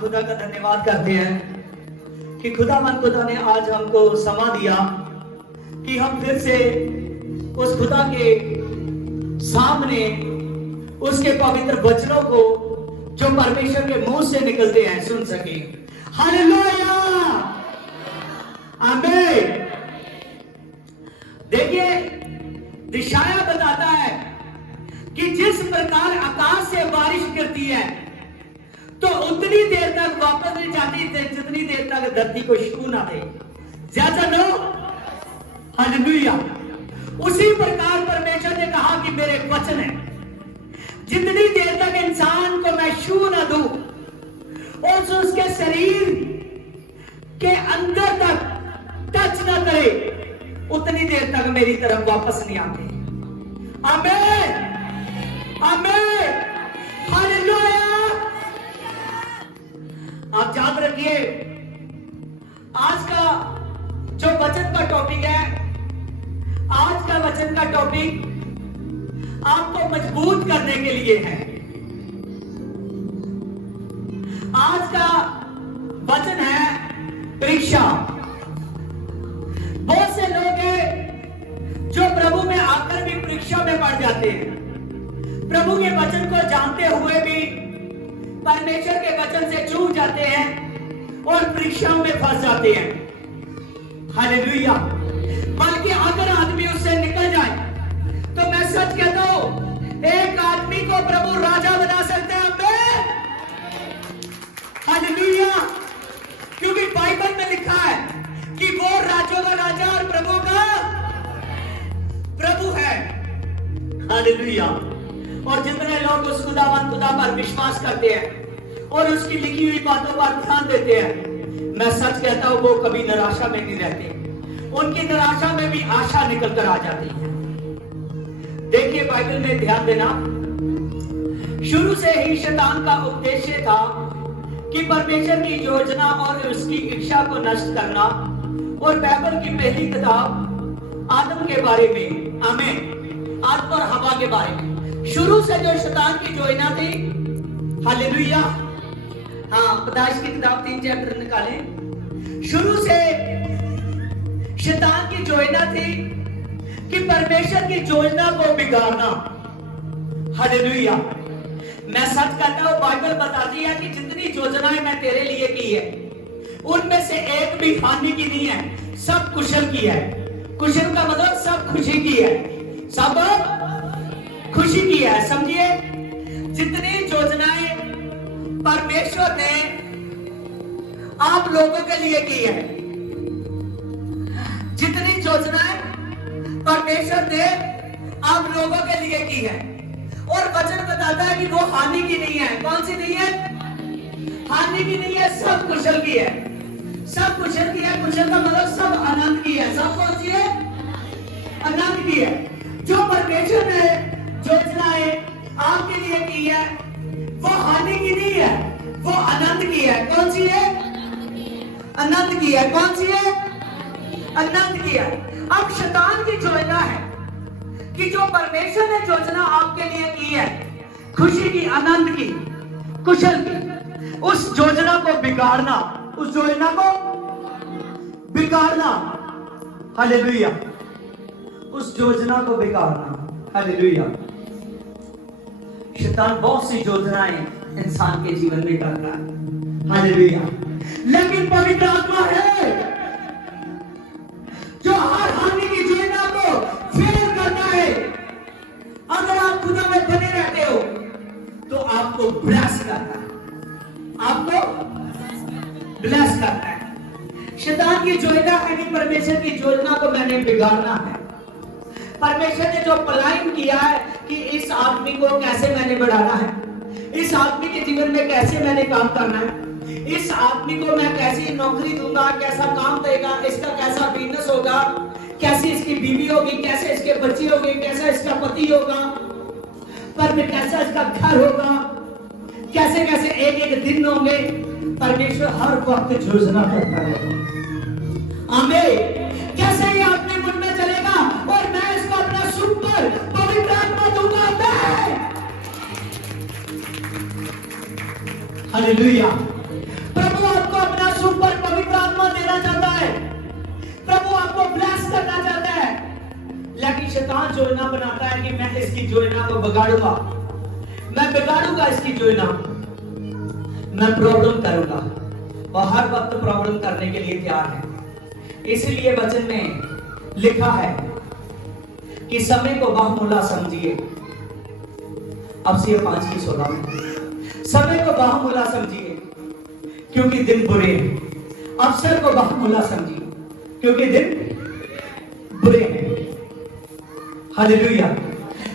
खुदा का धन्यवाद करते हैं कि खुदा ने आज हमको समा दिया कि हम फिर से उस खुदा के सामने उसके पवित्र वचनों को जो परमेश्वर के मुंह से निकलते हैं सुन सके। हालेलुया, आमीन। देखिए, यशायाह बताता है कि जिस प्रकार आकाश से बारिश गिरती है तो उतनी देर तक वापस नहीं जाती जितनी देर तक धरती को छू ना दे। ज्यादा नो, हालेलुया। उसी प्रकार परमेश्वर ने कहा कि मेरे वचन है, जितनी देर तक इंसान को मैं छू ना दूं और जो उसके शरीर के अंदर तक टच ना करे उतनी देर तक मेरी तरफ वापस नहीं आते। आमीन, आमीन, हालेलुया। आप याद रखिए, आज का जो वचन का टॉपिक है, आज का वचन का टॉपिक आपको मजबूत करने के लिए है। आज का वचन है परीक्षा। बहुत से लोग हैं जो प्रभु में आकर भी परीक्षा में पड़ जाते हैं, प्रभु के वचन को जानते हुए भी परमेश्वर के वचन से चूक जाते हैं और परीक्षाओं में फंस जाते हैं। हालेलुया। बल्कि अगर आदमी उससे निकल जाए तो मैं सच कहता हूं, एक आदमी को प्रभु राजा बना सकते हैं। हालेलुया। क्योंकि बाइबल में लिखा है कि वो राज्यों का राजा और प्रभु का प्रभु है। हालेलुया। और जितने लोग उस खुदा पर विश्वास करते हैं और उसकी लिखी हुई बातों पर ध्यान देते हैं, मैं सच कहता हूं वो कभी निराशा में नहीं रहते। उनकी निराशा में भी आशा निकल कर आ जाती है। देखिए, बाइबल में ध्यान देना, शुरू से ही शैतान का उद्देश्य था कि परमेश्वर की योजना और उसकी इच्छा को नष्ट करना। और बाइबल की पहली किताब आदम के बारे में, आमीन, आदम और हवा के बारे में शुरू से जो शैतान की योजना थी। हालेलुया। हाँ, पैदाइश की किताब 3 चैप्टर निकालें। शुरू से शैतान की योजना थी कि परमेश्वर की योजना को बिगाड़ना। हालेलुया। मैं सच कहता हूं, बाइबल बताती है कि जितनी योजनाएं मैं तेरे लिए की है उनमें से एक भी हानि की नहीं है, सब कुशल की है। कुशल का मतलब सब खुशी की है, सब खुशी की है। समझिए, जितनी योजनाएं परमेश्वर ने आप लोगों के लिए की है, जितनी योजनाएं परमेश्वर ने आप लोगों के लिए की है, और वचन बताता है कि वो हानि की नहीं है। कौन सी नहीं है? हानि की नहीं है, सब कुशल की है। सब कुशल की है। कुशल का मतलब सब आनंद की है। सब कौन सी है? आनंद की है। जो परमेश्वर ने योजनाएं आपके लिए की है वो हानि की नहीं है, वो आनंद की है। कौन सी है? आनंद की है। कौन सी है? आनंद की है। अब शैतान की योजना है कि जो परमेश्वर ने योजना आपके लिए की है, खुशी की, आनंद की, कुशल की, उस योजना को बिगाड़ना, उस योजना को बिगाड़ना। हालेलुया। उस योजना को बिगाड़ना। हालेलुया। शैतान बहुत सी योजनाएं इंसान के जीवन में करता है। हालेलुया। लेकिन पवित्र आत्मा है जो हर हानि की योजना को फेल करता है। अगर आप खुदा में बने रहते हो तो आपको ब्लेस करता है, आपको ब्लेस करता है। शैतान की योजना है कि परमेश्वर की योजना को मैंने बिगाड़ना है। परमेश्वर ने जो प्लान किया है कि इस आदमी को कैसे मैंने बढ़ाना है, इस आदमी के जीवन में कैसे मैंने काम करना है, इस आदमी को मैं कैसी नौकरी दूंगा, कैसा काम देगा, इसका कैसा बिजनेस होगा, कैसी इसकी बीवी होगी, कैसे इसके बच्चे होंगे, कैसा इसका पति होगा, पर में कैसा इसका घर होगा, कैसे कैसे एक एक दिन होंगे। परमेश्वर हर वक्त योजना करता है। आमीन। कैसे ये अपने मन में चलेगा और मैं इसको अपना सुपर पवित्र आत्मा दूंगा। हालेलुया। चाहता है, प्रभु आपको ब्लेस करना चाहता है, लेकिन शैतान योजना बनाता है कि मैं इसकी योजना को बिगाड़ूंगा, मैं बिगाड़ूंगा इसकी योजना, मैं प्रॉब्लम करूंगा, और हर वक्त प्रॉब्लम करने के लिए तैयार है। इसलिए वचन में लिखा है कि समय को बहुमूल्य समझिए। अब से 5:16 में समय को बहुमूल्य समझिए क्योंकि दिन बुरे हैं। अवसर को बहुमूल्य समझिए क्योंकि दिन बुरे हैं। हालेलुया।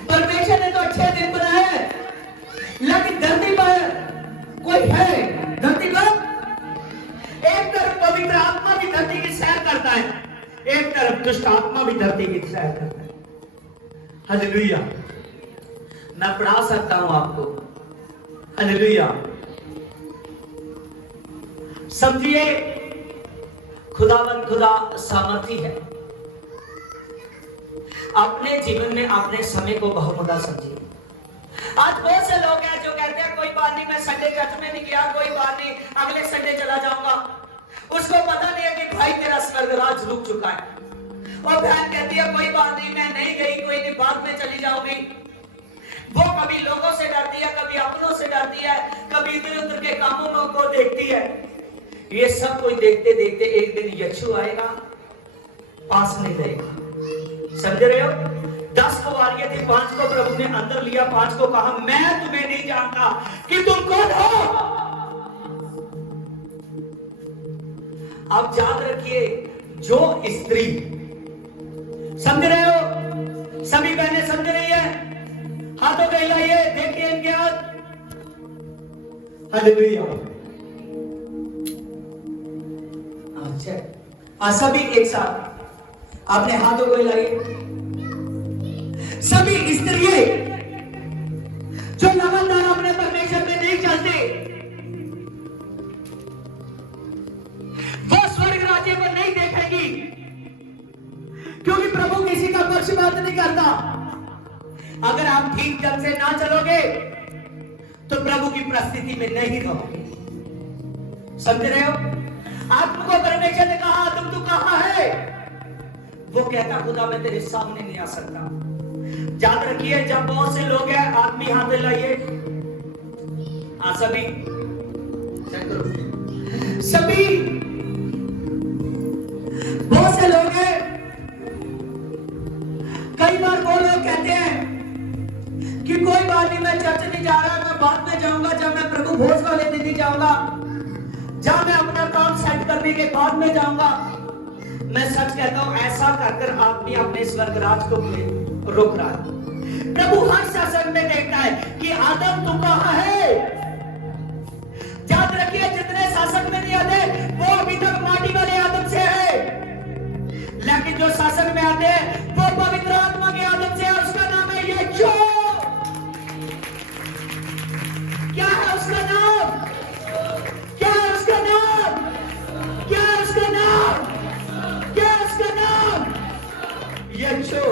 परमेश्वर ने तो अच्छे दिन बनाए हैं, लेकिन धरती पर कोई है, धरती पर एक तरफ पवित्र आत्मा भी धरती की सैर करता है, एक तरफ दुष्ट आत्मा भी धरती की सैर करता है। हालेलुया। मैं पढ़ा सकता हूं आपको। हालेलुया। समझिए, खुदावंद खुदा सामर्थी है। अपने जीवन में अपने समय को बहुमूल्य समझिए। आज बहुत से लोग हैं जो कहते हैं कोई बात नहीं, मैं संडे चर्च में नहीं गया, कोई बात नहीं, अगले संडे चला जाऊंगा। उसको पता नहीं है कि भाई तेरा स्वर्गराज रुक चुका है। और बहन कहती है कोई बात नहीं, मैं नहीं गई, कोई नहीं, बाद में चली जाऊंगी। वो कभी लोगों से डरती है, कभी अपनों से डरती है, कभी इधर उधर के कामों को देखती है। ये सब कोई देखते देखते एक दिन यीशु आएगा, पास नहीं रहेगा। समझ रहे हो? 10 कुंवारियां थी, 5 को प्रभु ने अंदर लिया, 5 को कहा मैं तुम्हें नहीं जानता कि तुम कौन हो। अब याद रखिए, जो स्त्री, समझ रहे हो? सभी बहनें समझ रही है? हाथों को हिलाइए, देखिए इनके हाथ। हालेलुया। अच्छा, सभी एक साथ अपने हाथों को हिलाइए। सभी स्त्रियां जो लगातार अपने परमेश्वर में नहीं चलते, वो स्वर्ग राज्य को नहीं देखेगी, क्योंकि प्रभु किसी का पक्षपात नहीं करता। अगर आप ठीक ढंग से ना चलोगे तो प्रभु की परिस्थिति में नहीं रहोगे। समझ रहे हो? आत्मा को परमेश्वर ने कहा तू कहां है? वो कहता खुदा मैं तेरे सामने नहीं आ सकता। याद रखिए, जब बहुत से लोग हैं, आदमी हाथ हिलाइए। सभी बहुत से लोग हैं। कई बार वो लोग कहते हैं कि कोई बात नहीं, मैं चर्च नहीं जा रहा, मैं बाद में जाऊंगा, जब मैं प्रभु भोज वाले दिन नहीं जाऊंगा, जब मैं अपना काम सेट करने के बाद में जाऊंगा। मैं सच कहता हूं, ऐसा कर आदमी अपने स्वर्ग राज को रोक रहा है। प्रभु हर शासन में देखता है कि आदम तू कहां है। याद रखिए, जितने शासन में नहीं आते वो अभी तक माटी वाले आदम से है, लेकिन जो शासन में आते हैं वो पवित्र आत्मा के आदम से है। उसका नाम है यीशु। क्या है उसका नाम? क्या है उसका नाम? क्या है उसका नाम? क्या है उसका नाम? यीशु।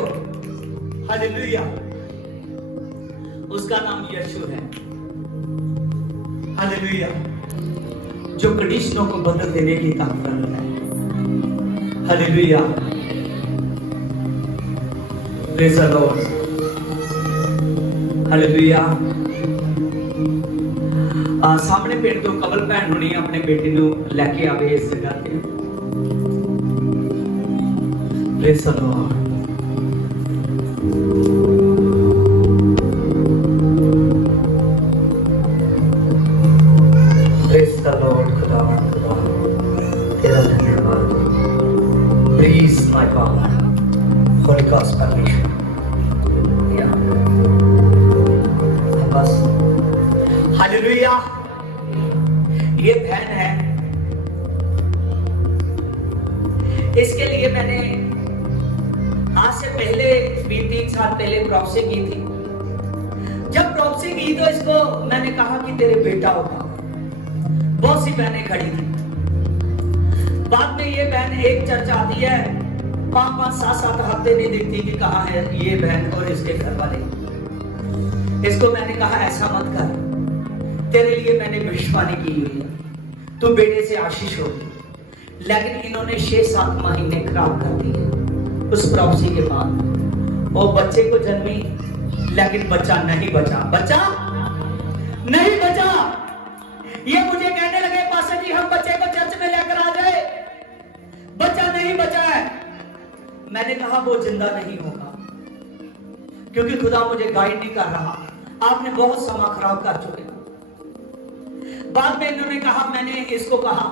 हालेलुया। उसका नाम यीशु है। हालेलुया। जो कंडीशनों को बदल देने की ताकत है। Hallelujah. Praise the Lord. Hallelujah. सामने पिंड तो कमल भैन होनी अपने बेटे ਨੂੰ ਲੈ ਕੇ ਆਵੇ ਇਸ ਜਗ੍ਹਾ ਤੇ। Praise the Lord. Praise the Lord. खुदा तेरा धन्यवाद। Please my God, Holi ghost permission. बस हालेलुया। ये बहन है, इसके लिए मैंने आज से पहले 3 साल पहले प्रॉक्सी की थी। जब प्रॉक्सी की तो इसको मैंने कहा कि तेरे बेटा होगा। बहुत सी बहनें खड़ी थी। बाद में ये बहन एक चर्च आती है, 5-5, 7-7 हफ्ते नहीं दिखती कि कहाँ है ये बहन और इसके घर वाले। इसको मैंने कहा ऐसा मत कर, तेरे लिए मैंने भविष्यवाणी की हुई है, तू बेटे से आशीष होगी। लेकिन इन्होंने 6-7 महीने खराब कर दिए उस प्रॉपर्टी के बाद। वो बच्चे को जन्मी, लेकिन बच्चा नहीं बचा, बच्चा नहीं बचा। ये मुझे कहने लगे, पास्टर जी हम बच्चे को चर्च में लेकर आ जाए, बच्चा नहीं बचा है। मैंने कहा वो जिंदा नहीं होगा, क्योंकि खुदा मुझे गाइड नहीं कर रहा, आपने बहुत समय खराब कर चुके। बाद में इन्होंने कहा, मैंने इसको कहा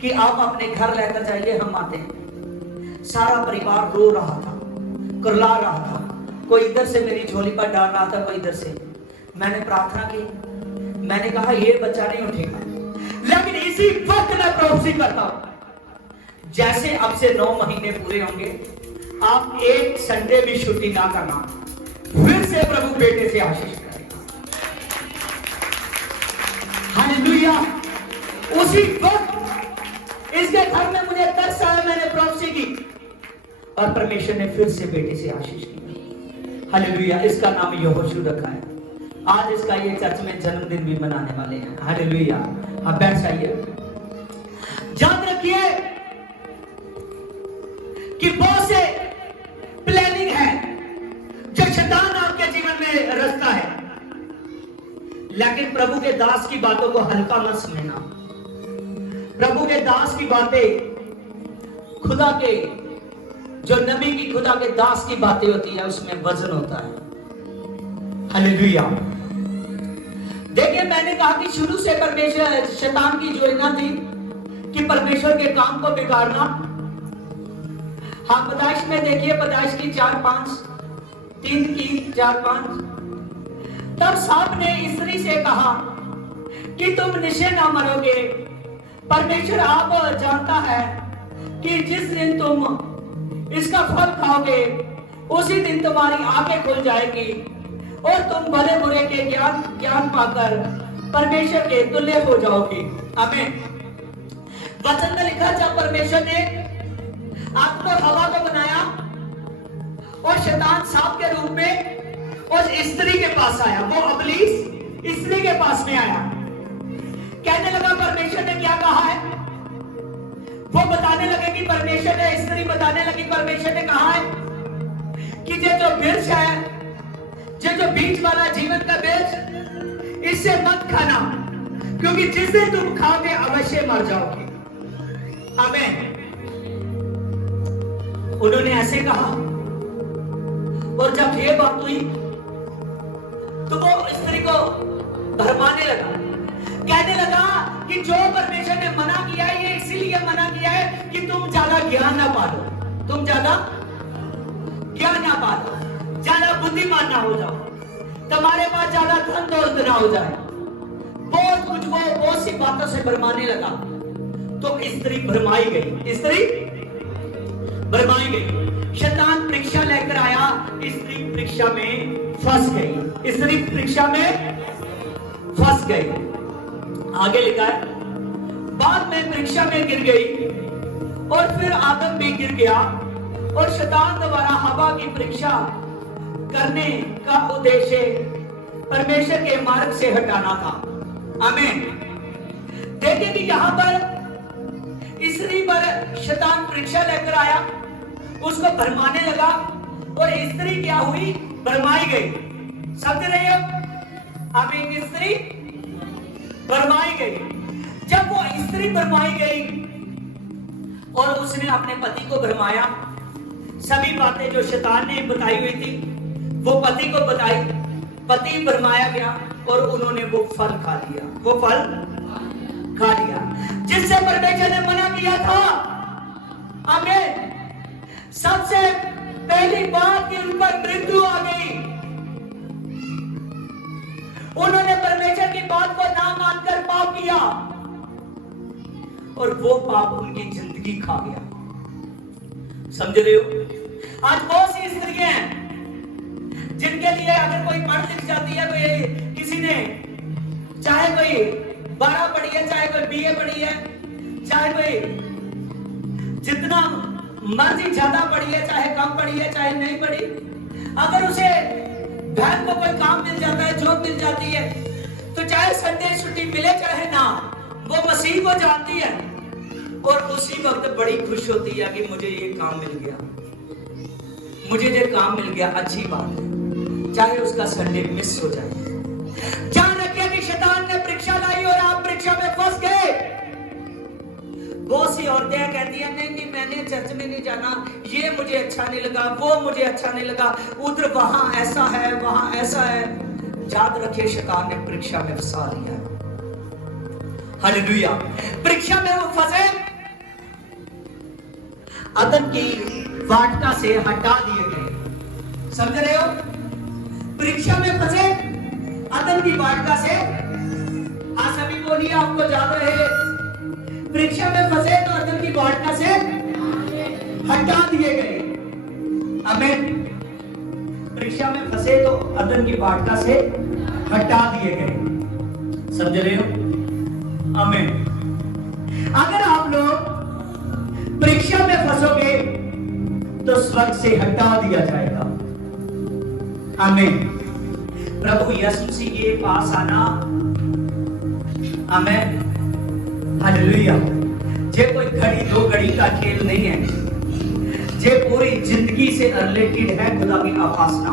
कि आप अपने घर लेकर जाइए, हम आते हैं। सारा परिवार रो रहा था, कुर्ला रहा था, कोई इधर से मेरी झोली पर डाल रहा था, कोई इधर से। मैंने प्रार्थना की, मैंने कहा ये बच्चा नहीं उठेगा। लेकिन इसी वक्त मैं प्रोफेसी करता हूं, जैसे अब से 9 महीने पूरे होंगे, आप एक संडे भी छुट्टी ना करना, फिर से प्रभु बेटे से आशीष करेगा। हालेलुया। उसी वक्त इसके घर में मुझे 10 साल मैंने प्रोफेसी की और परमेश्वर ने फिर से बेटे से आशीष की। हालेलुया। इसका नाम यहोशू रखा है। आज इसका ये चर्च में जन्मदिन भी मनाने वाले हैं। हालेलुया। आप बैठ जाइए। याद रखिए कि बहुत से प्लानिंग है जो शैतान आपके जीवन में रचता है, लेकिन प्रभु के दास की बातों को हल्का मत समझना। प्रभु के दास की बातें, खुदा के जो नबी की, खुदा के दास की बातें होती है, उसमें वजन होता है। हालेलुया। देखिए, मैंने कहा कि शुरू से परमेश्वर, शैतान की योजना थी कि परमेश्वर के काम को बिगाड़ना। हाँ, पैदाइश में देखिए, पैदाइश की 4-5, 3 की 4-5। तब सांप ने स्त्री से कहा कि तुम निश्चय ना मरोगे। परमेश्वर आप जानता है कि जिस दिन तुम इसका फल खाओगे, उसी दिन तुम्हारी आंखें खुल जाएगी और तुम भले बुरे के ज्ञान पाकर परमेश्वर के तुल्य हो जाओगे। आमीन। वचन में लिखा, जब परमेश्वर ने आदम और हवा को बनाया और शैतान सांप के रूप में उस स्त्री के पास आया, वो इब्लीस स्त्री के पास में आया, कहने लगा परमेश्वर ने क्या कहा है। वो बताने लगे कि परमेश्वर ने, स्त्री बताने लगी परमेश्वर ने कहा है कि ये जो वृक्ष है, ये जो बीज वाला जीवन का वृक्ष, इससे मत खाना, क्योंकि जिस दिन तुम खाओगे अवश्य मर जाओगे। आमीन। उन्होंने ऐसे कहा, और जब ये बात हुई तो वो स्त्री को भरमाने लगा, कहने लगा कि जो परमेश्वर ने मना किया है, ये इसीलिए मना किया है कि तुम ज्यादा ज्ञान ना पालो, तुम ज्यादा ज्ञान ना पालो, ज्यादा बुद्धिमान ना हो जाओ, तुम्हारे पास ज्यादा धन दौलत ना हो जाए। बहुत कुछ वो बहुत सी बातों से भरमाने लगा। तो स्त्री भरमाई गई, स्त्री भरमाई गई। शैतान परीक्षा लेकर आया, स्त्री परीक्षा में फंस गई, स्त्री परीक्षा में फंस गई। आगे लिखा है, बाद में परीक्षा में गिर गई और फिर आदम भी गिर गया, और शैतान द्वारा हवा की परीक्षा करने का उद्देश्य परमेश्वर के मार्ग से हटाना था। आमीन। देखिए कि यहां पर स्त्री पर शैतान परीक्षा लेकर आया, उसको भरमाने लगा, और स्त्री क्या हुई, भरमाई गई। समझ रहे हो? आमीन। स्त्री भरमाई गई। जब वो स्त्री भरमाई गई और उसने अपने पति को भरमाया, सभी बातें जो शैतान ने बताई हुई थी वो पति को बताई, पति भरमाया गया और उन्होंने वो फल खा लिया, वो फल खा लिया जिससे परमेश्वर ने मना किया था। आमीन। सबसे पहली बात कि उन पर मृत्यु आ गई। उन्होंने परमेश्वर की बात को ना मानकर पाप किया और वो पाप उनकी जिंदगी खा गया। समझ रहे हो? आज बहुत सी स्त्रियां हैं जिनके लिए अगर कोई पढ़ लिख जाती है, कोई किसी ने, चाहे कोई 12 पढ़ी है, चाहे कोई BA पढ़ी है, चाहे कोई जितना मर्जी ज्यादा पढ़ी है, चाहे कम पढ़ी है, चाहे नहीं पढ़ी, अगर उसे बहन को कोई काम मिल जाता है, जॉब मिल जाती है, तो चाहे संडे छुट्टी मिले चाहे ना, वो मसीह को जानती है, और उसी वक्त बड़ी खुश होती है कि मुझे ये काम मिल गया, मुझे ये काम मिल गया, अच्छी बात है, चाहे उसका संडे मिस हो जाए। ध्यान रखिए कि शैतान ने परीक्षा लाई और आप परीक्षा में फंस गए। बहुत सी औरतें कहती हैं नहीं नहीं मैंने चर्च में नहीं जाना, ये मुझे अच्छा नहीं लगा, वो मुझे अच्छा नहीं लगा, उधर वहां ऐसा है वहां ऐसा है। याद रखिए शैतान ने परीक्षा में फंसा लिया। हालेलुया। परीक्षा में वो फंसे, अदन की वाटिका से हटा दिए गए। समझ रहे हो? परीक्षा में फंसे, अदन की वाटिका से, आज सभी बोलिए आपको याद रहे, परीक्षा में फंसे तो अदन की वाटिका से हटा दिए गए। आमीन। परीक्षा में फंसे तो अदन की वाटिका से हटा दिए गए। समझ रहे हो? आमीन। अगर आप लोग परीक्षा में फंसोगे तो स्वर्ग से हटा दिया जाएगा। आमीन। प्रभु यीशु मसीह के पास आना, आमीन, हालेलुया, ये कोई घड़ी दो घड़ी का खेल नहीं है, ये पूरी जिंदगी से रिलेटेड है खुदा की उपासना।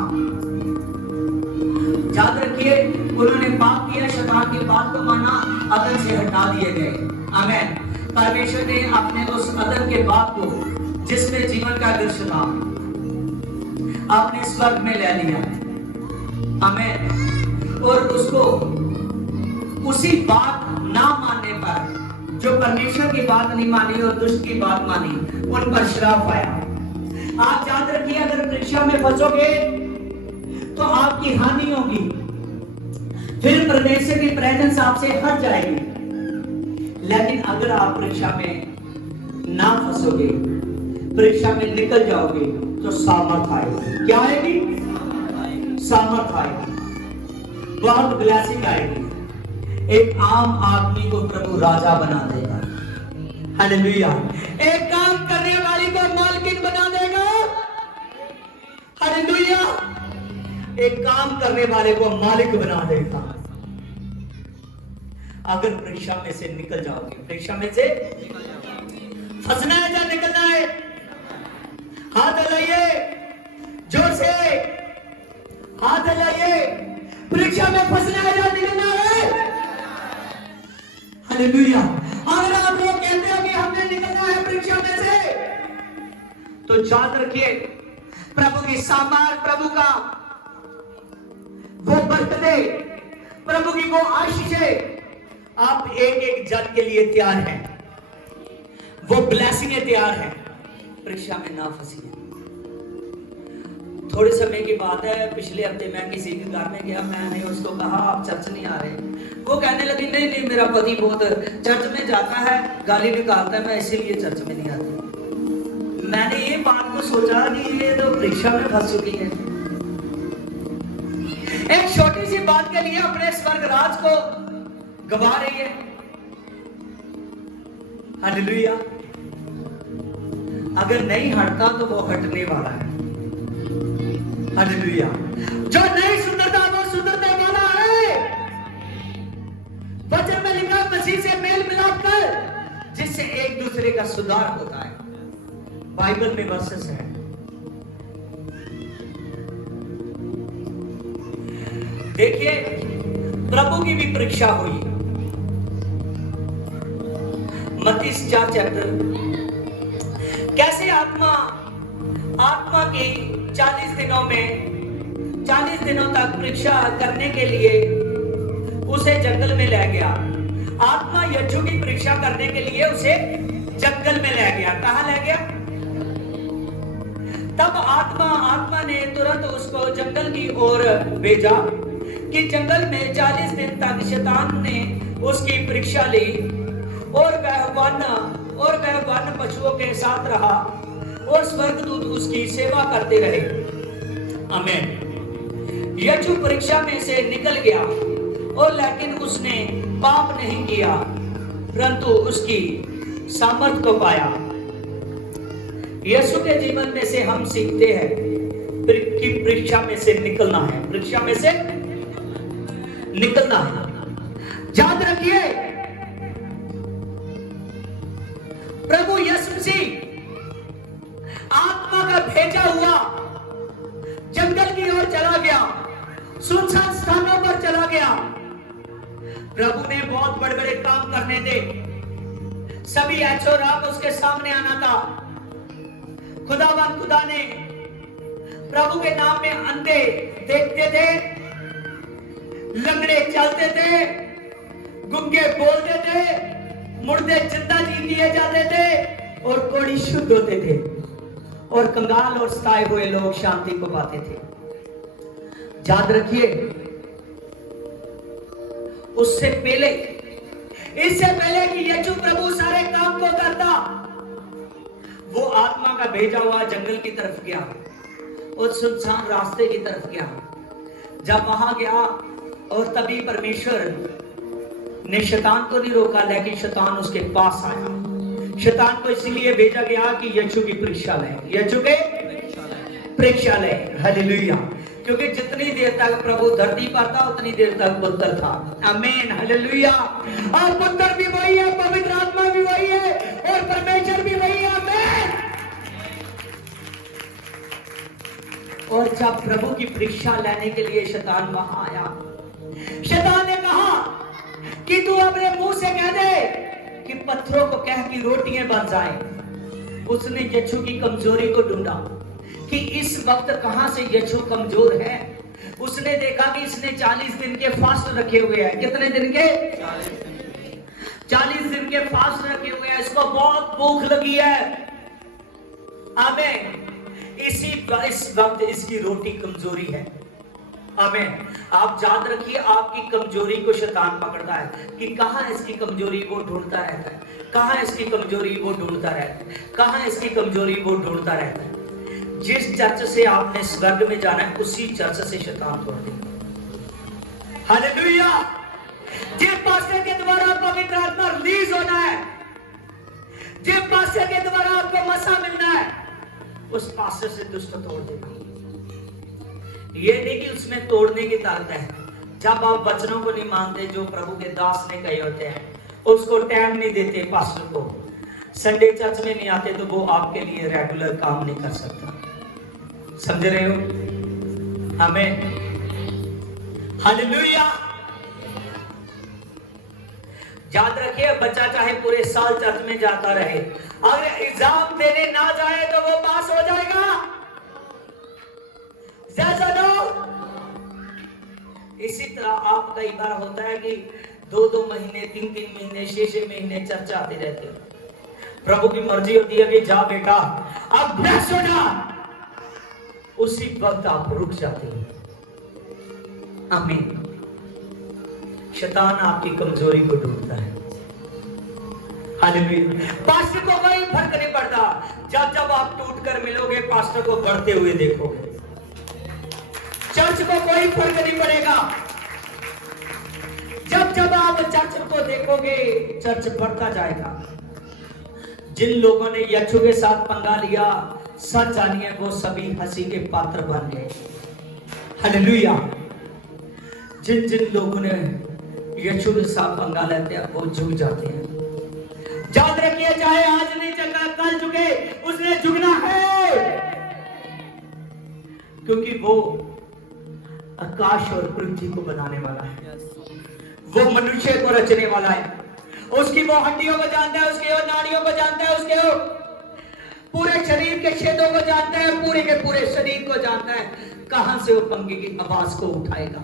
याद रखिए उन्होंने पाप किया, शैतान की बात को माना, अदन से हटा दिए गए। आमीन। परमेश्वर ने अपने उस अदन के बाप को जिसमें जीवन का वृक्ष था आपने स्वर्ग में ले लिया। आमीन। और उसको उसी बात ना मानने पर, जो परमेश्वर की बात नहीं मानी और दुष्ट की बात मानी, उन पर श्राप आया। आप याद रखिए अगर परीक्षा में फंसोगे तो आपकी हानि होगी, फिर परमेश्वर की प्रेजेंस आपसे हट जाएगी। लेकिन अगर आप परीक्षा में ना फंसोगे, परीक्षा में निकल जाओगे तो सामर्थ आएगी। क्या आएगी? सामर्थ आएगी, बहुत ब्लेसिंग आएगी। एक आम आदमी को प्रभु राजा बना देगा। हालेलुया। एक काम करने वाली को मालकिन बना देगा। हालेलुया। एक काम करने वाले को मालिक बना देगा। अगर परीक्षा में से निकल जाओगे, परीक्षा में से फंसना है या निकलना है? हाथ हिलाइए जोर से, हाथ हिलाइए। परीक्षा में फंसना है या निकलना है? हालेलुया। अगर आप लोग कहते हो कि हमने निकलना है परीक्षा में से, तो याद रखिए प्रभु की सामर्थ, प्रभु का वो बरकते, प्रभु की वो आशीषें आप एक एक जन के लिए तैयार हैं, वो ब्लेसिंगें तैयार हैं। परीक्षा में ना फंसिए। थोड़े समय की बात है, पिछले हफ्ते मैं किसी के घर में गया, मैंने उसको कहा आप चर्च नहीं आ रहे। वो कहने लगी नहीं नहीं मेरा पति बहुत चर्च में जाता है, गाली निकालता है, मैं इसीलिए चर्च में नहीं आती। मैंने ये बात को सोचा कि ये तो परीक्षा में फंस चुकी है। एक छोटी सी बात के लिए अपने स्वर्ग राज को गवा रही है। हालेलुया। अगर नहीं हटता तो वो हटने वाला है। हालेलुया। जो नहीं सुधरता वो सुधरने वाला है। वचन में लिखा मसीह से मेल मिलाप कर, जिससे एक दूसरे का सुधार होता है। बाइबल में वर्सेस है। देखिए प्रभु की भी परीक्षा हुई। मत्ती 4 चैप्टर, कैसे आत्मा की 40 दिनों में 40 दिनों तक परीक्षा करने के लिए उसे जंगल में ले गया। आत्मा यज्ञों की परीक्षा करने के लिए उसे जंगल में ले गया। कहां ले गया? तब आत्मा ने तुरंत उसको जंगल की ओर भेजा कि जंगल में 40 दिन तक शैतान ने उसकी परीक्षा ली और वह वन पशुओं के साथ रहा और स्वर्गदूत उसकी सेवा करते रहे। आमीन। यीशु परीक्षा में से निकल गया और लेकिन उसने पाप नहीं किया, परंतु उसकी सामर्थ को पाया। यीशु के जीवन में से हम सीखते हैं कि परीक्षा में से निकलना है, परीक्षा में से निकलना है। याद रखिए भेजा हुआ जंगल की ओर चला गया, सुनसान स्थानों पर चला गया। प्रभु ने बहुत बड़े बड़े काम करने थे, सभी ऐशो राम उसके सामने आना था। खुदा ने प्रभु के नाम में अंधे देखते थे, लंगड़े चलते थे, गूंगे बोलते थे, मुर्दे जिंदा जी दिए जाते थे और कोढ़ी शुद्ध होते थे और कंगाल और सताए हुए लोग शांति को पाते थे। याद रखिए, इससे पहले कि यीशु प्रभु सारे काम को करता, वो आत्मा का भेजा हुआ जंगल की तरफ गया और सुनसान रास्ते की तरफ गया। जब वहां गया और तभी परमेश्वर ने शैतान को नहीं रोका, लेकिन शैतान उसके पास आया। शैतान को इसलिए भेजा गया कि यीशु की परीक्षा ले, यीशु के परीक्षा ले। हालेलुया। क्योंकि जितनी देर तक प्रभु धरती पर था उतनी देर तक पुत्र था। आमीन, हालेलुया। और पुत्र भी वही है, पवित्र आत्मा भी वही है और परमेश्वर भी वही है। आमीन। और जब प्रभु की परीक्षा लेने के लिए शैतान वहां आया, शैतान ने कहा कि तू अपने मुंह से कह दे कि पत्थरों को कह कि रोटियां बन जाएं। उसने यीशु की कमजोरी को ढूंढा कि इस वक्त कहां से यीशु कमजोर है। उसने देखा कि इसने 40 दिन के फास्ट रखे हुए हैं। कितने दिन के? 40 दिन के फास्ट रखे हुए हैं। इसको बहुत भूख लगी है। आमीन। इस वक्त इसकी रोटी कमजोरी है। आमीन। आप याद रखिए, आपकी कमजोरी को शैतान पकड़ता है कि कहां इसकी कमजोरी, वो ढूंढता रहता है। कहां इसकी कमजोरी, वो ढूंढता रहता है। कहां इसकी कमजोरी, वो ढूंढता रहता है। जिस चर्च से आपने स्वर्ग में जाना है, उसी चर्च से शैतान तोड़ देगा। हालेलुया। जिस पास्टर के द्वारा पवित्र आत्मा रिलीज होना है, जिस पास्टर के द्वारा आपको मसा मिलना है, उस पास्टर से दुष्ट तोड़ देगा। ये नहीं कि उसमें तोड़ने की ताकत है। जब आप वचनों को नहीं मानते जो प्रभु के दास ने कहे होते हैं, उसको टाइम नहीं देते, पास्टर को संडे चर्च में नहीं आते, तो वो आपके लिए रेगुलर काम नहीं कर सकता। समझ रहे हो? हमें हालेलुया। याद रखिए, बच्चा चाहे पूरे साल चर्च में जाता रहे, अगर एग्जाम देने ना जाए तो वो पास हो जाएगा। इसी तरह आप कई बार होता है कि 2-2 महीने, 3-3 महीने, 6-6 महीने चर्चा आते रहते हो। प्रभु की मर्जी होती है कि जा बेटा अब ब्लेस हो जा, उसी वक्त आप रुक जाते हो। आमीन। शैतान आपकी कमजोरी को ढूंढता है। हालेलुया। पास्टर को कोई फर्क नहीं पड़ता। जब आप टूट कर मिलोगे, पास्टर को बढ़ते हुए देखोगे। चर्च को कोई फर्क नहीं पड़ेगा। जब आप चर्च को देखोगे, चर्च बढ़ता जाएगा। जिन लोगों ने यीशु के साथ पंगा लिया, सच जानिए वो सभी हंसी के पात्र बन गए। हालेलुया। जिन लोगों ने यीशु के साथ पंगा लेते हैं, वो झुक जाते हैं। याद रखिए, चाहे आज नहीं झुका, कल झुके, उसने झुकना है, क्योंकि वो आकाश और पृथ्वी को बनाने वाला है। वो मनुष्य को रचने वाला है। उसकी वो हड्डियों को जानता है, उसके वो नाड़ियों को जानता है, उसके वो पूरे शरीर के छेदों को जानता है, पूरे के पूरे शरीर को जानता है। कहां से वो पंगे की आवाज को उठाएगा,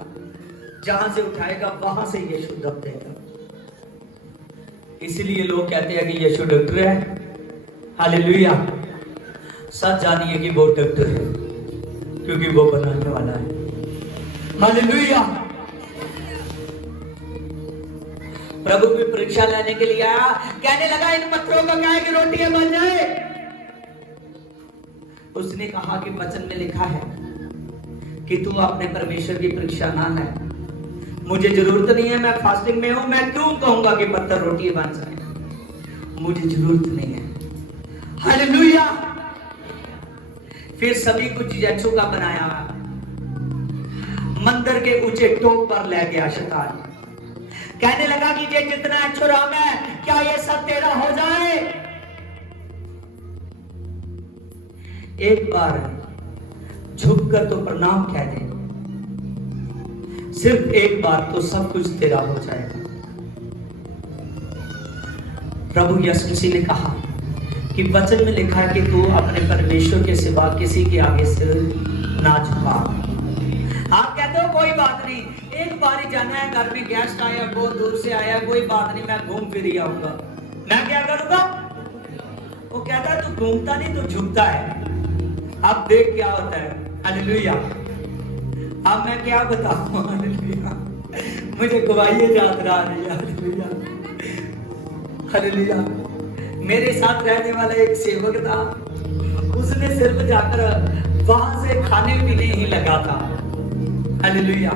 जहां से उठाएगा वहां से यीशु दब देगा। इसलिए लोग कहते हैं कि यीशु डॉक्टर है। हालेलुया। सच जानिए कि वो डॉक्टर है, क्योंकि वो बनाने वाला है। हालेलुया। प्रभु की परीक्षा लेने के लिए आया, कहने लगा इन पत्थरों को क्या है कि रोटियां बन जाए। उसने कहा कि वचन में लिखा है कि तू अपने परमेश्वर की परीक्षा ना ले। मुझे जरूरत नहीं है, मैं फास्टिंग में हूं, मैं क्यों कहूंगा कि पत्थर रोटी बन जाए। मुझे जरूरत नहीं है। हालेलुया। फिर सभी कुछ यीशु का बनाया, मंदिर के ऊंचे टॉप पर ले गया शैतान। कहने लगा कि ये जितना छुराम है, क्या ये सब तेरा हो जाए। एक बार झुककर तो प्रणाम कह दे, सिर्फ एक बार तो सब कुछ तेरा हो जाएगा। प्रभु यीशु मसीह ने कहा कि वचन में लिखा है कि तू अपने परमेश्वर के सिवा किसी के आगे सिर ना झुका। आप कहते हो कोई बात नहीं, एक बार ही जाना है, घर में गेस्ट आया, बहुत दूर से आया, कोई बात नहीं, मैं घूम फिर ही आऊंगा, मैं क्या करूंगा? वो कहता है तू घूमता नहीं, तू झुकता है। अब देख क्या होता है। हालेलुया। अब मैं क्या बताऊं? हालेलुया, मुझे गवाही याद रहा है। Hallelujah, hallelujah. मेरे साथ रहने वाला एक सेवक था, उसने सिर्फ जाकर वहां से खाने पीने ही लगा था। हालेलुया।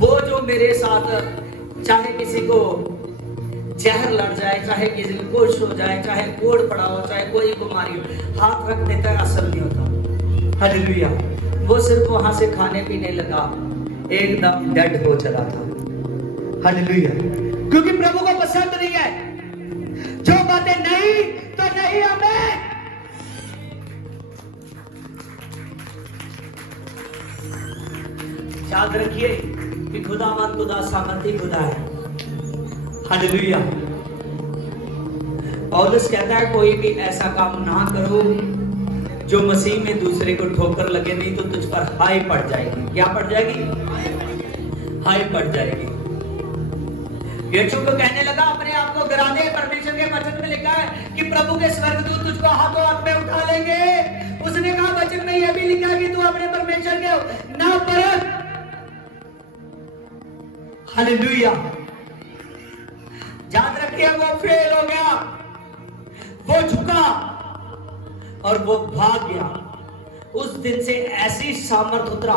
वो जो मेरे साथ चाहे किसी को जहर लड़ जाए, चाहे किसी को कुछ हो जाए, चाहे कोड़ पड़ा हो, चाहे कोई बीमारी हो, हाथ रख देता है, असर नहीं होता। हालेलुया। वो सिर्फ वहां से खाने पीने लगा, एकदम डेड हो चला था। हालेलुया। क्योंकि प्रभु को पसंद नहीं है जो बातें नहीं तो नहीं। हमें याद रखिए कि खुदावंद खुदा सामर्थी खुदा है। हालेलुया। पौलुस कहता है कोई भी ऐसा काम ना करो जो मसीह में दूसरे को ठोकर लगे, नहीं तो तुझ पर हाय पड़ जाएगी। क्या पड़ जाएगी? हाय पड़ जाएगी। यीशु को कहने लगा अपने आप को गिरा दे। परमेश्वर के वचन में लिखा है कि प्रभु के स्वर्गदूत तुझको हाथों हाथ में उठा लेंगे। उसने कहा वचन में यह भी लिखा है कि तू अपने परमेश्वर के नाम पर। हालेलुया। याद रखिए वो फेल हो गया, वो झुका और वो भाग गया। उस दिन से ऐसी सामर्थ उतरा,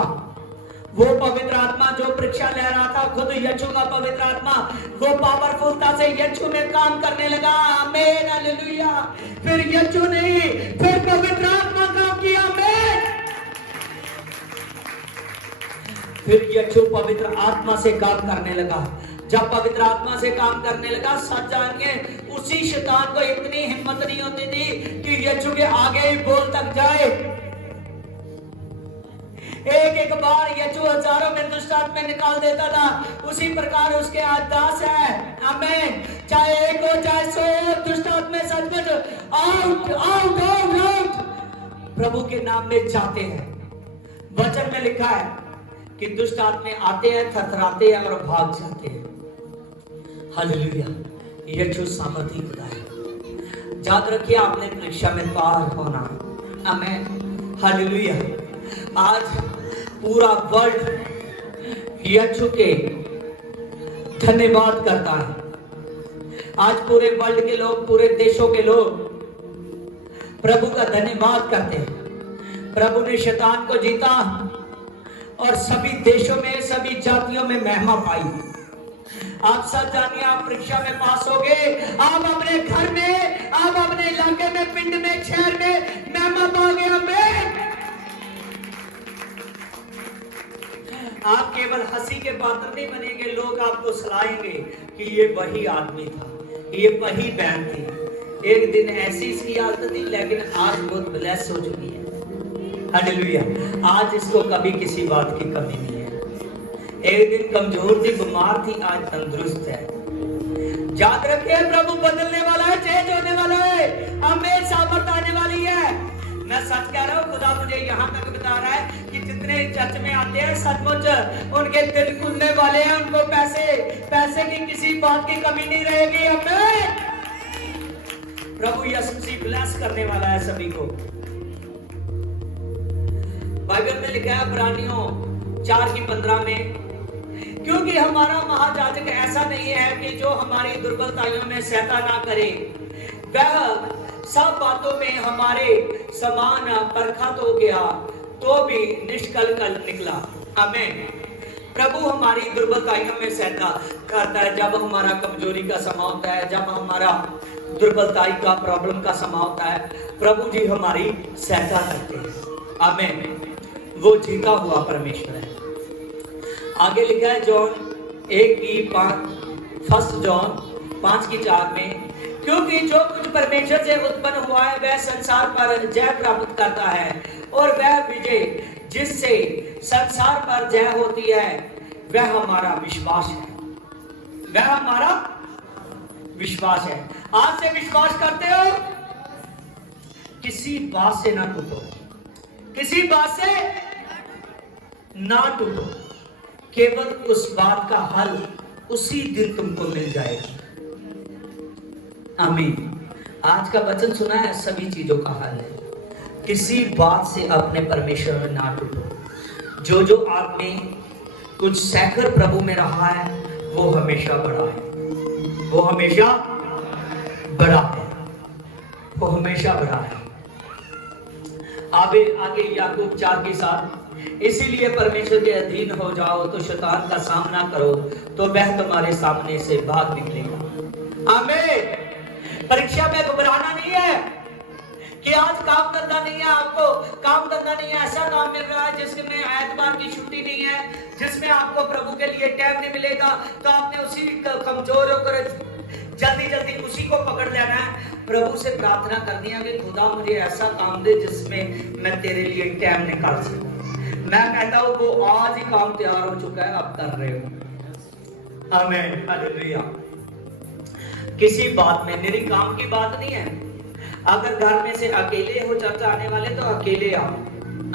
वो पवित्र आत्मा जो परीक्षा ले रहा था, खुद यीशु का पवित्र आत्मा, वो पावरफुलता से यीशु में काम करने लगा। आमीन, हालेलुया। फिर यीशु नहीं, फिर पवित्र आत्मा काम किया। आमीन। फिर यीशु पवित्र आत्मा से काम करने लगा। जब पवित्र आत्मा से काम करने लगा, सच जानिए उसी शैतान को इतनी हिम्मत नहीं होती थी कि यीशु के आगे ही बोल तक जाए। एक एक बार यीशु हजारों में दुष्ट आत्मा निकाल देता था। उसी प्रकार उसके आदेश है। आमीन। चाहे एक हो चाहे 100 दुष्ट आत्मा सचमुच आउट आउट आउट आउट प्रभु के नाम में जाते हैं। वचन में लिखा है कि दुष्ट आत्मा आते हैं, थरथराते हैं और भाग जाते हैं। हालेलुया। यीशु सामर्थी खुदा है। याद रखिए आपने परीक्षा में पार होना। आमीन, हालेलुया। आज पूरा वर्ल्ड यीशु के धन्यवाद करता है। आज पूरे वर्ल्ड के लोग, पूरे देशों के लोग प्रभु का धन्यवाद करते हैं। प्रभु ने शैतान को जीता और सभी देशों में, सभी जातियों में महिमा पाई। आप सब जानिए, आप परीक्षा में पास हो गए, आप अपने घर में, आप अपने इलाके में, पिंड में, शहर में महिमा पाओगे। हमें आप केवल हंसी के पात्र नहीं बनेंगे, लोग आपको सलाहेंगे कि ये वही आदमी था, ये वही बहन थी, एक दिन ऐसी इसकी हालत थी लेकिन आज बहुत ब्लेस हो चुकी है। हालेलुया। आज इसको कभी किसी बात की कमी नहीं है। एक दिन कमजोर थी, बीमार थी, आज तंदुरुस्त है। याद रखिए प्रभु बदलने वाला है, चेंज होने वाला है, हमें सामर्थ आने वाली है। मैं सच कह रहा हूँ, खुदा मुझे यहाँ तक बता रहा है कि जितने चर्च में आते हैं सचमुच उनके दिल खुलने वाले हैं, उनको पैसे की किसी बात की कमी नहीं रहेगी। हमें प्रभु यीशु मसीह ब्लेस करने वाला है सभी को। बाइबल में लिखा है इब्रानियों 4:15 में, क्योंकि हमारा महायाजक ऐसा नहीं है कि जो हमारी दुर्बलताओं में सहायता ना करे, वह सब बातों में हमारे समान परखा तो गया तो भी निष्कलंक निकला। आमीन। प्रभु हमारी दुर्बलताओं में सहायता करता है। जब हमारा कमजोरी का समय होता है, जब हमारा दुर्बलताई का प्रॉब्लम का समय होता है, प्रभु जी हमारी सहायता करते हैं। आमीन। वो जीता हुआ परमेश्वर है। आगे लिखा है जॉन 1:5 1 जॉन 5:4 में, क्योंकि जो कुछ परमेश्वर से उत्पन्न हुआ है वह संसार पर जय प्राप्त करता है, और वह विजय जिससे संसार पर जय होती है वह हमारा विश्वास है। वह हमारा विश्वास है। आज से विश्वास करते हो, किसी बात से ना टूटो, किसी बात से ना टूटो, केवल उस बात का हल उसी दिन तुमको मिल जाएगा। आमीन। आज का वचन सुना है, सभी चीजों का हल है। किसी बात से अपने परमेश्वर में ना टूटो। जो जो आप में कुछ सैकर प्रभु में रहा है वो हमेशा बड़ा है, वो हमेशा बड़ा है, वो हमेशा बड़ा है। आगे याकूब 4 के 7, इसीलिए परमेश्वर के अधीन हो जाओ तो शैतान का सामना करो तो वह तुम्हारे सामने से भाग निकलेगा। आमीन। परीक्षा में घबराना नहीं है कि आज काम धंधा नहीं है, आपको काम धंधा नहीं है, ऐसा काम मिल रहा है जिसमें एतवार की छुट्टी नहीं है, जिसमें आपको प्रभु के लिए टाइम नहीं मिलेगा, तो आपने उसी कमजोर होकर जल्दी उसी को पकड़ लेना है। प्रभु से प्रार्थना करनी है कि खुदा मुझे ऐसा काम दे जिसमें मैं तेरे लिए टाइम निकाल सकूं। मैं कहता हूं वो आज ही काम तैयार हो चुका है, आप कर रहे हो। आमीन, हालेलुया। किसी बात में, मेरी काम की बात नहीं है। अगर घर में से अकेले हो चर्च आने वाले तो अकेले आओ।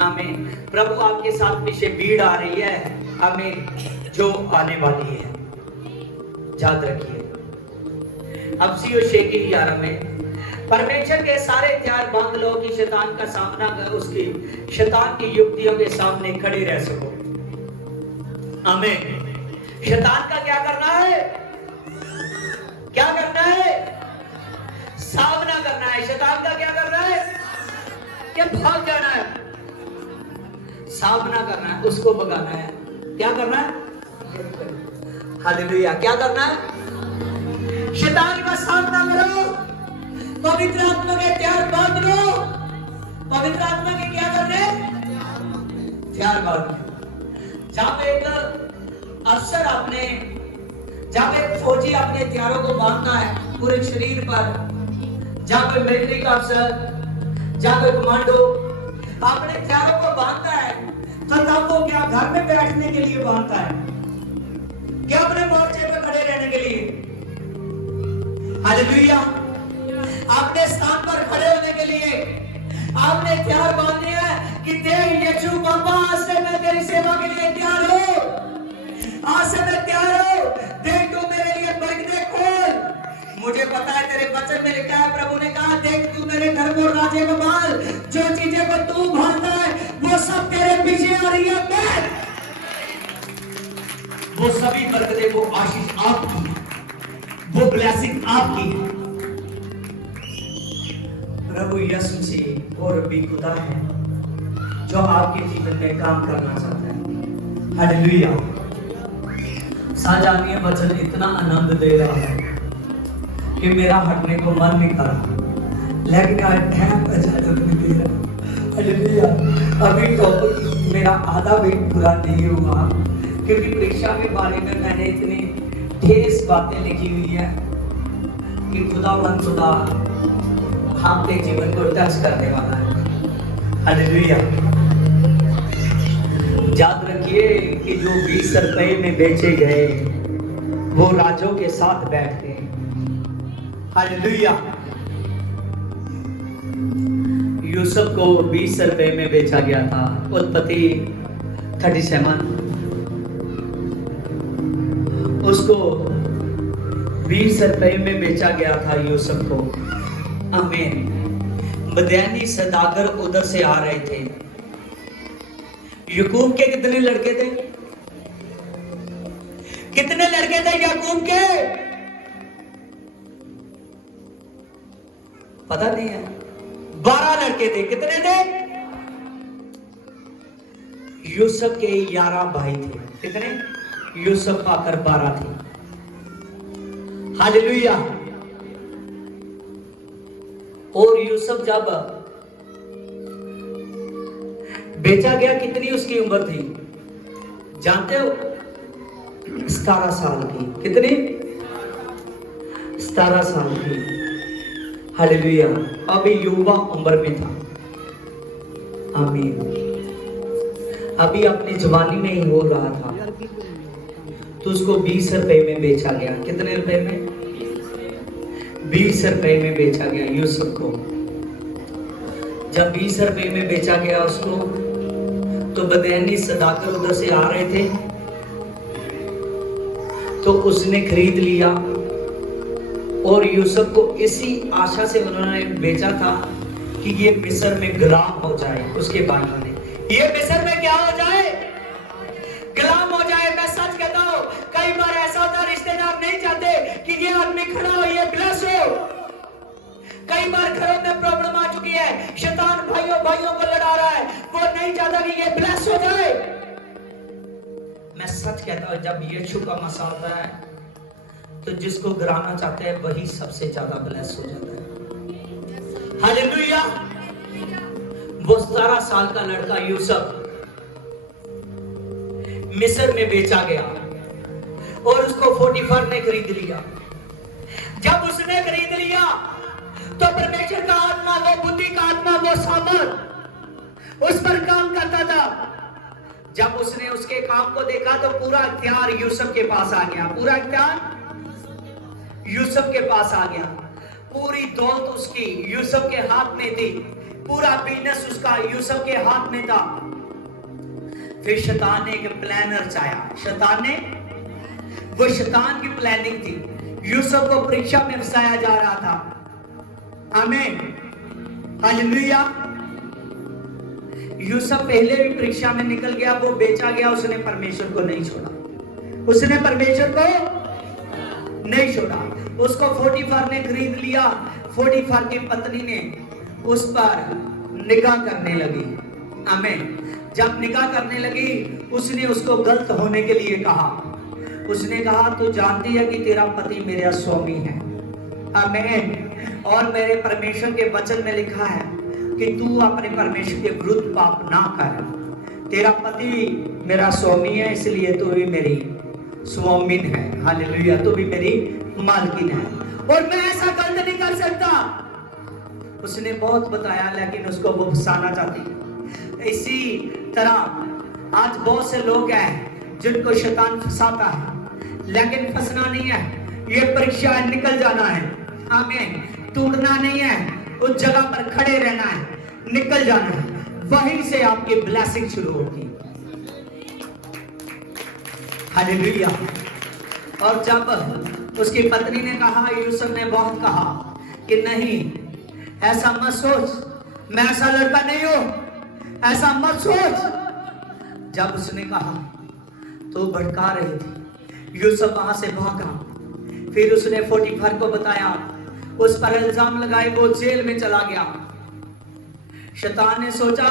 आमीन। प्रभु आपके साथ पीछे भीड़ आ रही है, आमीन, जो आने वाली है, याद रखिए। अब सीओ 6 की 11 में परमेश्वर के सारे हथियार बांध लो कि शैतान का सामना कर, उसकी शैतान की युक्तियों के सामने खड़े रह सको। आमीन। शैतान का क्या करना है? क्या करना है? सामना करना है। शैतान का क्या करना है? क्या भाग जाना है? सामना करना है, उसको भगाना है। क्या करना है? हालेलुया। क्या करना है? शैतान का सामना करो, पवित्र आत्मा के हथियार बांध लो। पवित्र आत्मा के क्या करने? हथियार बांध। जब एक अफसर अपने, जब एक फौजी अपने हथियारों को बांधता है पूरे शरीर पर, जब कोई मिलिट्री का अफसर, जब कोई कमांडो अपने हथियारों को बांधता है, तो तब वो क्या घर में बैठने के लिए बांधता है? क्या अपने मोर्चे पर खड़े रहने के लिए? हालेलुया। अपने स्थान पर खड़े होने के लिए आपने हथियार बांधे हैं कि देख यीशु बाबा, आज से मैं तेरी सेवा के लिए तैयार हूं। आज से मैं तैयार हूं। देख तू मेरे लिए बरकतें खोल। मुझे पता है तेरे वचन में लिखा है, प्रभु ने कहा, देख तू मेरे धर्म और राज्य को पाल, जो चीजें को तू भालता है वो सब तेरे पीछे आ रही है। वो सभी बरकतें, वो आशीष आपकी, वो ब्लेसिंग आपकी है। प्रभु यीशु मसीह और भी खुदा है जो आपके जीवन में काम करना चाहता है। हालेलुया। साजानिया वचन इतना आनंद दे रहा है कि मेरा हटने को मन नहीं कर रहा, लेकिन आज टाइम इजाजत नहीं दे रहा। हालेलुया। अभी तो मेरा आधा भी पूरा नहीं हुआ, क्योंकि परीक्षा के बारे में मैंने इतनी ठेस बातें लिखी हुई है कि खुदा आपके जीवन को टच करने वाला है। हालेलुया। याद रखिए कि जो 20 रुपए में बेचे गए वो राजों के साथ बैठते हैं। हालेलुया। यूसुफ को 20 रुपए में बेचा गया था। उत्पत्ति 37, उसको 20 रुपए में बेचा गया था यूसुफ को। आमीन। मदयानी सदागर उधर से आ रहे थे। याकूब के कितने लड़के थे? कितने लड़के थे याकूब के? पता नहीं है। 12 लड़के थे। कितने थे? यूसुफ के 11 भाई थे। कितने? यूसुफ आकर 12 थे। हालेलुया। और यूसुफ जब बेचा गया, कितनी उसकी उम्र थी जानते हो? 17 साल की। कितनी? 17 साल की। हालेलुया। अभी युवा उम्र में था, आमीन, अभी अपनी जवानी में ही हो रहा था, तो उसको 20 रुपए में बेचा गया। कितने रुपए में? 20 रुपए में बेचा गया यूसुफ को। जब 20 रुपए में बेचा गया उसको, तो बदयनी सदाकर उधर से आ रहे थे, तो उसने खरीद लिया। और यूसुफ को इसी आशा से उन्होंने बेचा था कि ये मिस्र में गुलाम हो जाए। उसके भाइयों ने, ये मिस्र में क्या हो जाए? गुलाम हो जाए। मैं सच कहता हूं, कई बार ऐसा होता है, रिश्तेदार नहीं चाहते कि ये आदमी खड़ा हो, ये ब्लेस हो। कई बार घरों में प्रॉब्लम आ चुकी है, शैतान भाइयों को लड़ा रहा है, वो नहीं चाहता कि ये ब्लेस हो जाए। मैं सच कहता हूं, जब यीशु का मसा होता है, तो जिसको गिराना चाहते हैं वही सबसे ज्यादा ब्लेस हो जाता है। हालेलुया। वो 17 साल का लड़का यूसुफ मिस्र में बेचा गया और उसको पोटीफर ने खरीद लिया। जब उसने खरीद लिया, तो परमेश्वर का आत्मा, वो बुद्धि का आत्मा, वो सामर्थ उस पर काम करता था। जब उसने उसके काम को देखा, तो पूरा इख्तियार यूसुफ के पास आ गया। पूरा इख्तियार यूसुफ के पास आ गया। पूरी दौलत उसकी यूसुफ के हाथ में थी। पूरा बिजनेस उसका यूसुफ के हाथ में था। फिर शैतान ने एक प्लानर चाहा। वो शैतान की प्लानिंग थी। यूसुफ को परीक्षा में फंसाया जा रहा था। आमीन, हालेलुया। यूसुफ पहले भी परीक्षा में निकल गया, वो बेचा गया। उसने परमेश्वर को नहीं छोड़ा। उसने परमेश्वर को नहीं छोड़ा। उसको पोटीफर ने खरीद लिया। पोटीफर की पत्नी ने उस पर निगाह करने लगी। आमीन। जब निगाह करने लगी, उसने उसको गलत होने के लिए कहा। उसने कहा, तू जानती है कि तेरा पति मेरा स्वामी है। आमीन। और मेरे परमेश्वर के वचन में लिखा है कि तू अपने परमेश्वर के विरुद्ध पाप ना कर। तेरा पति मेरा स्वामी है, इसलिए तू भी मेरी स्वामिन है। हालेलुया। तू भी मेरी मालकिन है, और मैं ऐसा गलत नहीं कर सकता। उसने बहुत बताया, लेकिन उसको वो फंसाना चाहती है। इसी तरह आज बहुत से लोग हैं जिनको शैतान फंसाता है, लेकिन फंसना नहीं है। ये परीक्षा निकल जाना है। आमीन। टूटना नहीं है, उस जगह पर खड़े रहना है, निकल जाना है। वहीं से आपकी ब्लेसिंग शुरू होगी। हालेलुया। और जब उसकी पत्नी ने कहा, यूसुफ ने बहुत कहा कि नहीं, ऐसा मत सोच, मैं ऐसा लड़का नहीं हूं, ऐसा मत सोच। जब उसने कहा, तो भड़का रही थी। यूसुफ वहां से भागा। फिर उसने पोटीफर को बताया, उस पर इल्जाम लगाए, वो जेल में चला गया। शैतान ने सोचा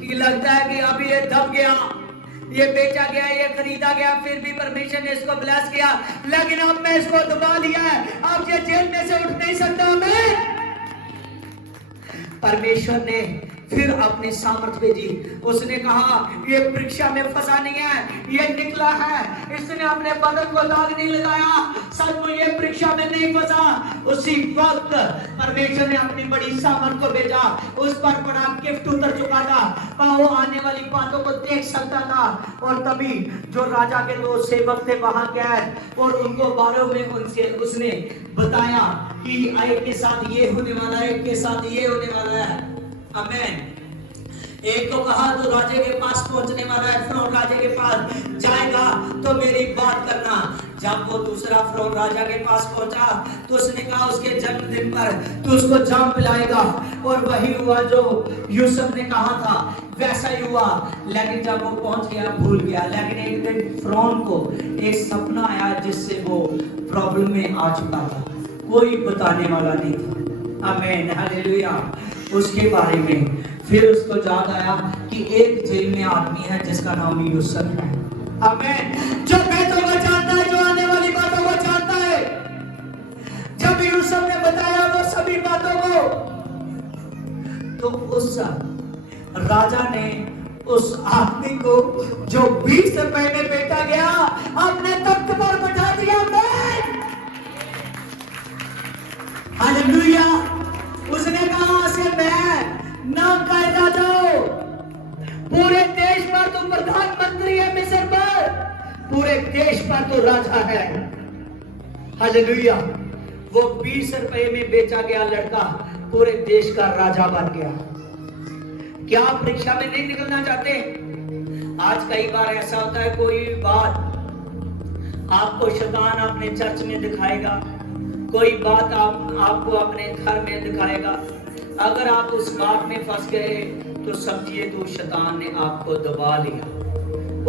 कि लगता है कि अब ये दब गया, ये बेचा गया, ये खरीदा गया, फिर भी परमेश्वर ने इसको ब्लेस किया, लेकिन अब मैं इसको दबा दिया है, अब ये जेल में से उठ नहीं सकता। मैं परमेश्वर ने फिर अपनी सामर्थ भेजी। उसने कहा, ये परीक्षा में फंसा नहीं है, ये निकला है। इसने अपने बदन को दाग नहीं लगाया, सचमुच ये परीक्षा में नहीं फंसा। उसी वक्त परमेश्वर ने अपनी बड़ी सामर्थ को भेजा। उस पर बड़ा गिफ्ट उतर चुका था। वो आने वाली बातों को देख सकता था। और तभी जो राजा के दो सेवक थे वहां गए, और उनको बारे में उनसे उसने बताया कि एक के साथ ये होने वाला है, एक के साथ ये होने वाला है। आमीन। एक को कहा, तो राजे के पास पहुंचने वाला है, फिरौन राजे के पास जाएगा तो मेरी बात करना। जब वो दूसरा फिरौन राजा के पास पहुंचा, तो उसने कहा, उसके जन्मदिन पर तू उसको जाम पिलाएगा। और वही हुआ जो यूसुफ ने कहा था, वैसा ही हुआ। लेकिन जब वो पहुंच गया, भूल गया। लेकिन एक दिन फिरौन को एक सपना आया, जिससे वो प्रॉब्लम में आ चुका था। कोई बताने वाला नहीं था। आमीन, हालेलुया। उसके बारे में फिर उसको याद आया कि एक जेल में आदमी है जिसका नाम यूसुफ है। आमीन। जो बेतों को जानता है, जो आने वाली बातों को जानता है। जब यूसुफ ने बताया वो सभी बातों को, तो उस राजा ने उस आदमी को जो 20 रुपए में बेचा गया, अपने तख्त पर बैठा दिया। हालेलुया। देश पर तो राजा है। हालेलुया। वो 20 रुपए में बेचा गया लड़का पूरे देश का राजा बन गया। क्या आप परीक्षा में नहीं निकलना चाहते? आज कई बार ऐसा होता है, कोई बात आपको शैतान अपने चर्च में दिखाएगा, कोई बात आपको अपने घर में दिखाएगा। अगर आप उस बात में फंस गए तो समझिए तो शैतान ने आपको दबा लिया।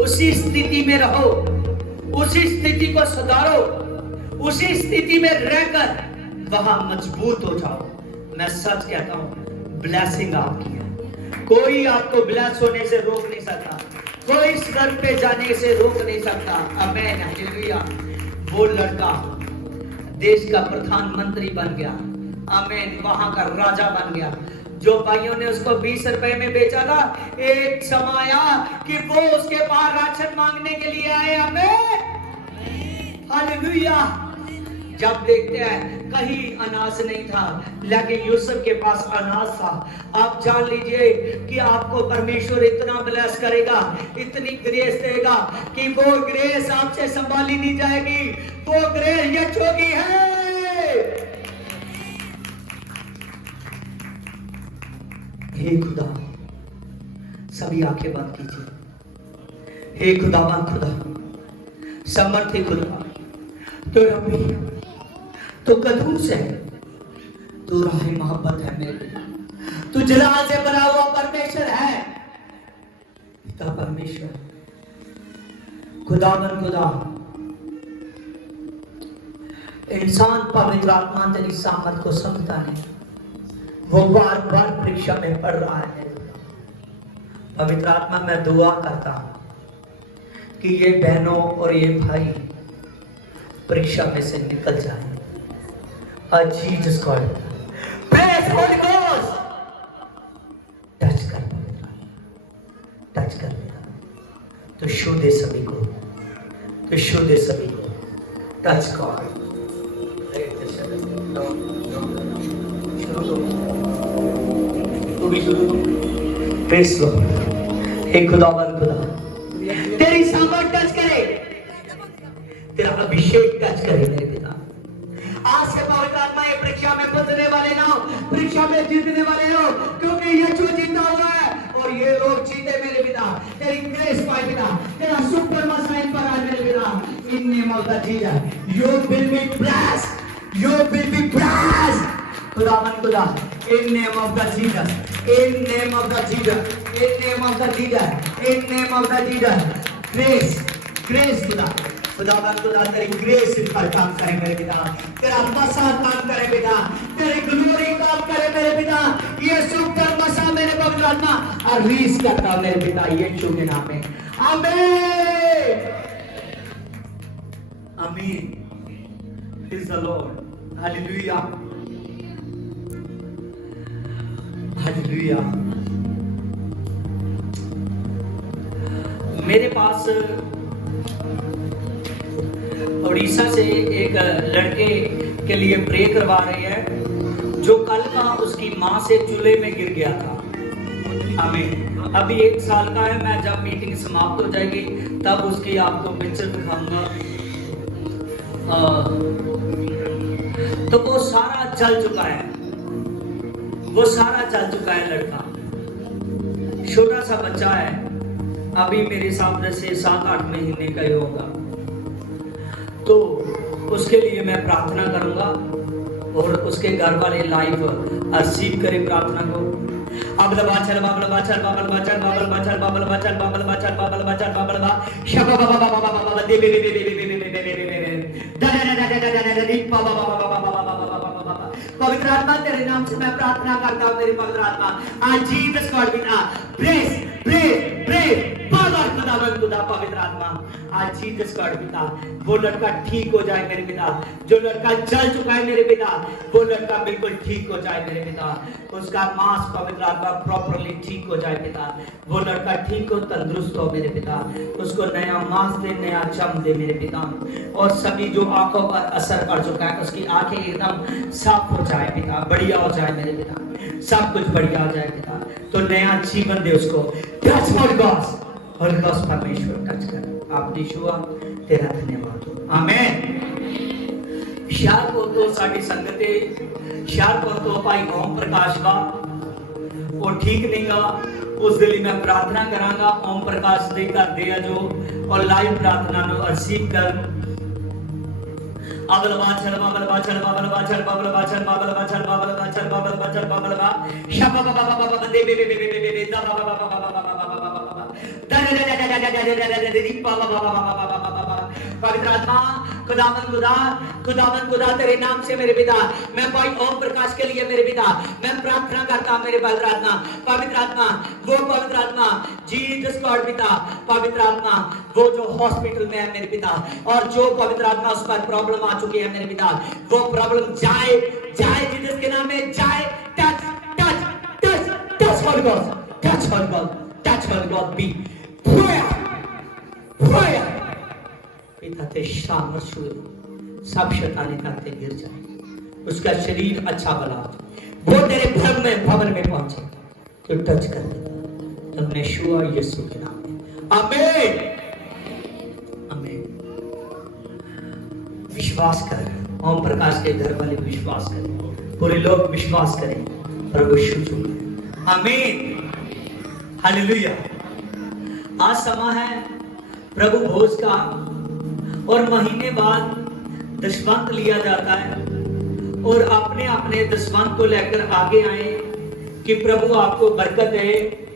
उसी स्थिति में रहो, उसी स्थिति को सुधारो, उसी स्थिति में रहकर वहां मजबूत हो जाओ। मैं सच कहता हूं, ब्लेसिंग आपकी है। कोई आपको ब्लेस होने से रोक नहीं सकता, कोई स्वर्ग पे जाने से रोक नहीं सकता। आमीन, हालेलुया। वो लड़का देश का प्रधानमंत्री बन गया। आमीन, वहां का राजा बन गया। जो भाइयों ने उसको 20 रुपए में बेचा था, एक समय आया कि वो उसके पास राशन मांगने के लिए आए। आमीन, हालेलुया। जब देखते हैं कहीं अनाज नहीं था, लेकिन यूसुफ के पास अनाज था। आप जान लीजिए कि आपको परमेश्वर इतना ब्लेस करेगा, इतनी ग्रेस देगा कि वो ग्रेस आपसे संभाली नहीं जाएगी। वो ग्रेस यीशु की है। हे खुदा, सभी आंखें बंद कीजिए। हे खुदावन खुदा, समर्थी खुदा, तो रब्बी, तो कदूस है, तू राह मोहब्बत है मेरे पिता, तू जलाल से बना हुआ परमेश्वर है। पिता परमेश्वर, खुदावन खुदा, इंसान पवित्र आत्मा तेरी सामर्थ को समझता नहीं, वो बार बार परीक्षा में पड़ रहा है। पवित्र आत्मा, मैं दुआ करता हूं कि ये बहनों और ये भाई परीक्षा में से निकल जाए। Jesus God, praise Holi ghost, touch कर पवित्र, टच कर पिता, तो छू दे सभी को, तो छू दे सभी को, टच गॉड। Praise Lord. हे खुदावन खुदा, तेरी सामर्थ टच करे, तेरा अभिषेक टच करे मेरे पिता। आज से पवित्र आत्मा ये परीक्षा में फंसने वाले ना हो, परीक्षा में जीतने वाले हो, क्योंकि यीशु जीता हुआ है और ये लोग जीते मेरे पिता। तेरी ग्रेस पाए पिता, तेरा सुपर मसाइन पर आज मेरे पिता। In name of the Jesus you will be blessed, you will be blessed. खुदावन खुदा, in name of the Jesus, in name of the Jesus, in name of the Jesus, in name of the Jesus. Grace, grace खुदा, खुदावन खुदा, तेरी grace पर काम करे मेरे पिता, तेरा मसा काम करे पिता, तेरी ग्लोरी काम करे मेरे पिता। ये सुपर मसा मेरे पवित्र आत्मा और रीस करता मेरे पिता, यीशु के नाम में। आमीन, आमीन। Is the Lord. Hallelujah, hallelujah. मेरे पास उड़ीसा से एक लड़के के लिए प्रे करवा रहे हैं, जो कल का उसकी माँ से चूल्हे में गिर गया था। आमीन। अभी 1 साल का है। मैं जब मीटिंग समाप्त हो जाएगी तब उसकी आपको पिक्चर दिखाऊंगा। तो वो सारा जल चुका है, वो सारा जल चुका है। लड़का छोटा सा बच्चा है, अभी मेरे हिसाब से 7-8 महीने का ही होगा। तो उसके लिए मैं प्रार्थना करूंगा और उसके घर वाले लाइव रिसीव करें प्रार्थना को। अबल बाचल बाबल बाचल बाबल बाचल बाबल बाचल बाबल बाचल बाबल बाचल बाबल बाचल बाबल बा शबा बाबा बाबा बाबा बाबा दे बे बे बे बे बे बे बे दा दा दा दा दा दा दा दी बाबा बाबा बाबा बाबा बाबा बाबा। पवित्र आत्मा, तेरे नाम से मैं प्रार्थना करता हूं मेरी पवित्र आत्मा, आज जीसस गॉड बिना प्रेज प्रेज प्रेज पावर खुदावन खुदा। पवित्र आत्मा, आज जीसस गॉड पिता, वो लड़का ठीक हो जाए मेरे पिता। जो लड़का जल चुका है मेरे पिता, वो लड़का बिल्कुल ठीक हो जाए मेरे पिता। उसका मांस पवित्र आत्मा प्रॉपरली ठीक हो जाए पिता। वो लड़का ठीक हो, तंदुरुस्त हो मेरे पिता। उसको नया मांस दे, नया चम दे मेरे पिता। और सभी जो आंखों पर असर पड़ चुका है, उसकी आंखें एकदम साफ हो जाए पिता, बढ़िया हो जाए मेरे पिता, सब कुछ बढ़िया हो जाए पिता। तो नया जीवन दे उसको। Touch Holi God, Holi God परमेश्वर टच कर। आपने छुआ, तेरा धन्यवाद हो। आमीन। शार को तो साडी संगते शार को तो भाई ओम प्रकाश का वो ठीक नहीं गा, उस दिल मैं प्रार्थना करांगा ओम प्रकाश दे कर दे जो और लाइव प्रार्थना नो रिसीव कर। अबल बाचल बाबल बाचल बाबल बाचल बाबल बाचल बाबल बाचल बाबल बाचल बाबल बाचल बाबल बा शबा बाबा बाबा दे बे बे बे बे बे दा बाबा बाबा बाबा बाबा दा दा दा दा दा दा दी बाबा बाबा बाबा पवित्र आत्मा खुदावन खुदा तेरे नाम से मेरे पिता मैं भाई ओम प्रकाश के लिए मेरे पिता मैं प्रार्थना करता हूं मेरे पवित्र आत्मा वो पवित्र आत्मा जीसस गॉड पिता पवित्र आत्मा वो जो हॉस्पिटल में है मेरे पिता और जो पवित्र आत्मा उस पर प्रॉब्लम आ चुकी है मेरे पिता वो प्रॉब्लम जाए जीसस के नाम में जाए। Touch touch touch touch Holi God touch Holi God B prayer पिता ते शाम छुए सब शैतानी ताकतें गिर जाए उसका शरीर अच्छा बना वो तेरे भवन में पहुंचे तो टच कर दे तुमने यीशु यीशु के नाम में आमीन आमीन। विश्वास करें ओम प्रकाश के घर वाले विश्वास करें पूरे लोग विश्वास करें प्रभु यीशु आमीन हालेलुया। आज समय है प्रभु भोज का और महीने बाद दशवंत लिया जाता है और अपने अपने दशवंत को लेकर आगे आए कि प्रभु आपको बरकत दे।